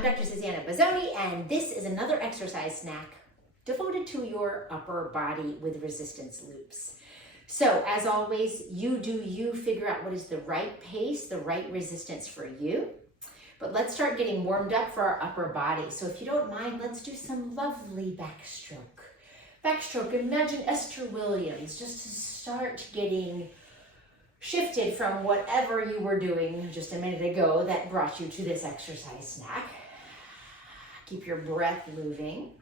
I'm Dr. Susanna Bozzoni, and this is another exercise snack devoted to your upper body with resistance loops. So as always, you do you, figure out what is the right pace, the right resistance for you. But let's start getting warmed up for our upper body. So if you don't mind, let's do some lovely backstroke. Backstroke, imagine Esther Williams, just to start getting shifted from whatever you were doing just a minute ago that brought you to this exercise snack. Keep your breath moving.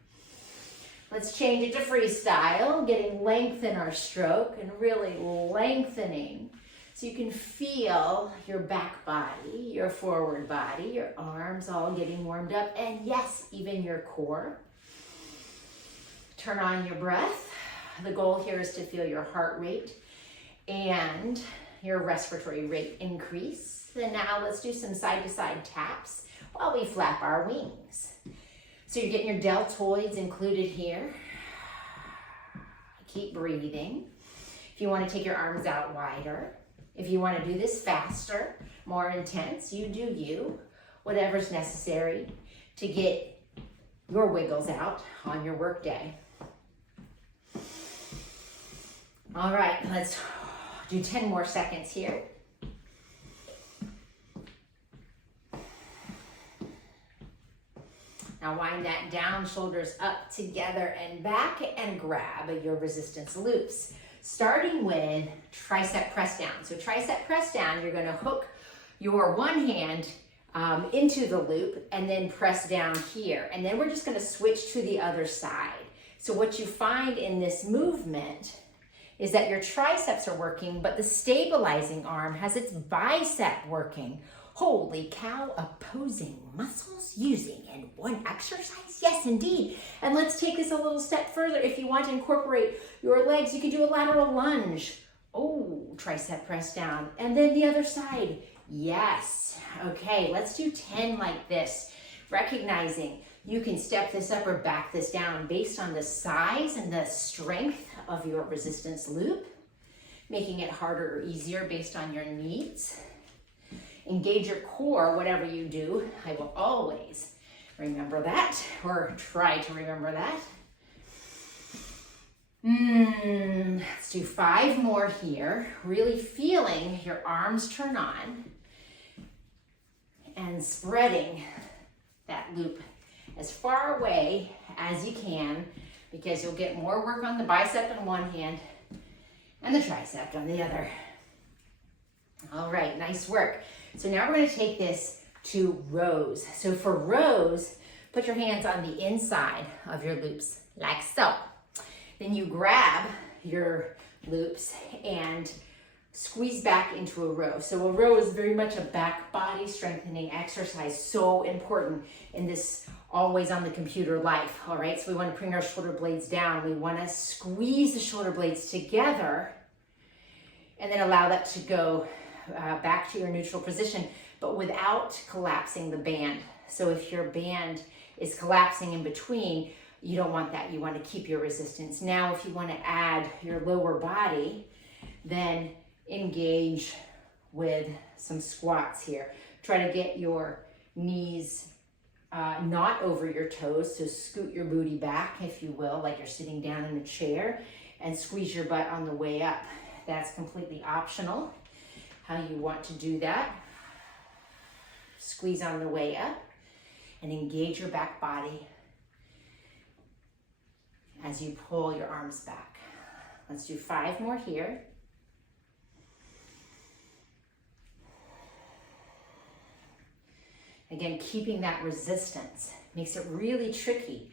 Let's change it to freestyle, getting length in our stroke and really lengthening so you can feel your back body, your forward body, your arms all getting warmed up, and yes, even your core. Turn on your breath. The goal here is to feel your heart rate and your respiratory rate increase. And now let's do some side-to-side taps while we flap our wings. So you're getting your deltoids included here. Keep breathing. If you want to take your arms out wider, if you want to do this faster, more intense, you do you. Whatever's necessary to get your wiggles out on your work day. All right, let's do 10 more seconds here. Now wind that down, shoulders up, together and back, and grab your resistance loops. Starting with tricep press down. So tricep press down, you're gonna hook your one hand into the loop and then press down here. And then we're just gonna switch to the other side. So what you find in this movement is that your triceps are working, but the stabilizing arm has its bicep working. Holy cow, opposing muscles using in one exercise? Yes, indeed. And let's take this a little step further. If you want to incorporate your legs, you can do a lateral lunge. Oh, tricep press down. And then the other side. Yes. Okay, let's do 10 like this. Recognizing you can step this up or back this down based on the size and the strength of your resistance loop, making it harder or easier based on your needs. Engage your core, whatever you do. I will always remember that, or try to remember that. Let's do 5 more here. Really feeling your arms turn on and spreading that loop as far away as you can, because you'll get more work on the bicep on one hand and the tricep on the other. All right, nice work. So now we're going to take this to rows. So for rows, put your hands on the inside of your loops, like so. Then you grab your loops and squeeze back into a row. So a row is very much a back body strengthening exercise, so important in this always on the computer life. All right, so we want to bring our shoulder blades down. We want to squeeze the shoulder blades together and then allow that to go back to your neutral position, but without collapsing the band. So if your band is collapsing in between, you don't want that. You want to keep your resistance. Now, if you want to add your lower body, then engage with some squats here. Try to get your knees not over your toes, so scoot your booty back, if you will, like you're sitting down in a chair, and squeeze your butt on the way up. That's completely optional, how you want to do that. Squeeze on the way up and engage your back body as you pull your arms back. Let's do 5 more here. Again, keeping that resistance makes it really tricky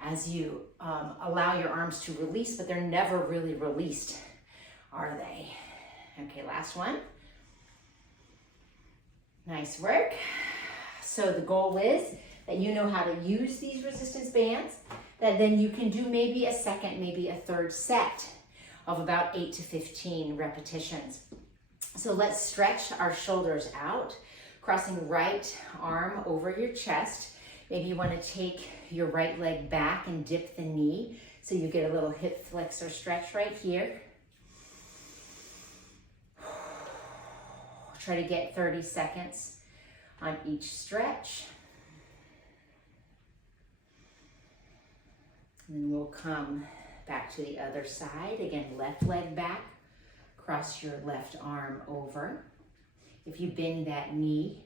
as you allow your arms to release, but they're never really released, are they? Okay, last one. Nice work. So the goal is that you know how to use these resistance bands, that then you can do maybe a second, maybe a third set of about 8 to 15 repetitions. So let's stretch our shoulders out, crossing right arm over your chest. Maybe you want to take your right leg back and dip the knee so you get a little hip flexor stretch right here. Try to get 30 seconds on each stretch. And then we'll come back to the other side. Again, left leg back, cross your left arm over. If you bend that knee,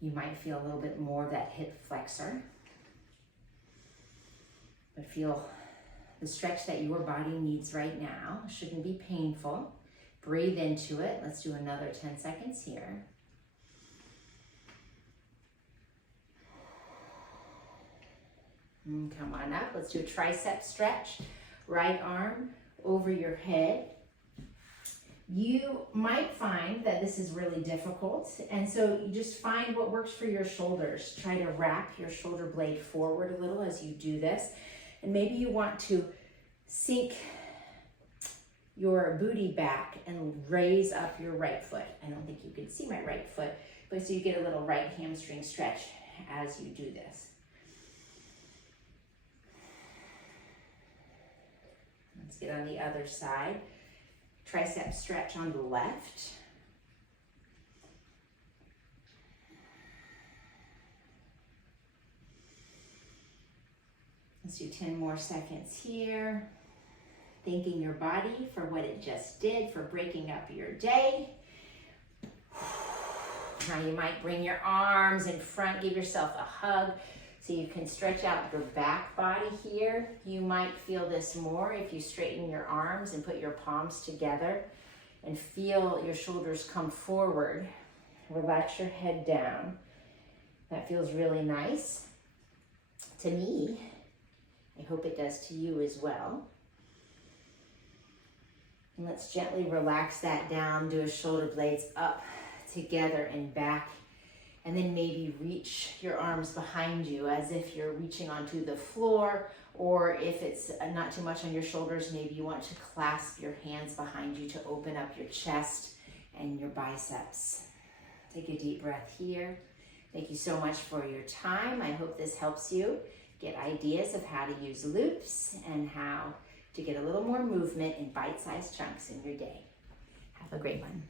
you might feel a little bit more of that hip flexor. But feel the stretch that your body needs right now. Shouldn't be painful. Breathe into it. Let's do another 10 seconds here. And come on up. Let's do a tricep stretch. Right arm over your head. You might find that this is really difficult, and so you just find what works for your shoulders. Try to wrap your shoulder blade forward a little as you do this, and maybe you want to sink your booty back and raise up your right foot. I don't think you can see my right foot, but so you get a little right hamstring stretch as you do this. Let's get on the other side. Tricep stretch on the left. Let's do 10 more seconds here. Thanking your body for what it just did, for breaking up your day. Now you might bring your arms in front, give yourself a hug so you can stretch out your back body here. You might feel this more if you straighten your arms and put your palms together and feel your shoulders come forward. Relax your head down. That feels really nice to me. I hope it does to you as well. And let's gently relax that down, do a shoulder blades up together and back. And then maybe reach your arms behind you as if you're reaching onto the floor, or if it's not too much on your shoulders, maybe you want to clasp your hands behind you to open up your chest and your biceps. Take a deep breath here. Thank you so much for your time. I hope this helps you get ideas of how to use loops and how to get a little more movement in bite-sized chunks in your day. Have a great one.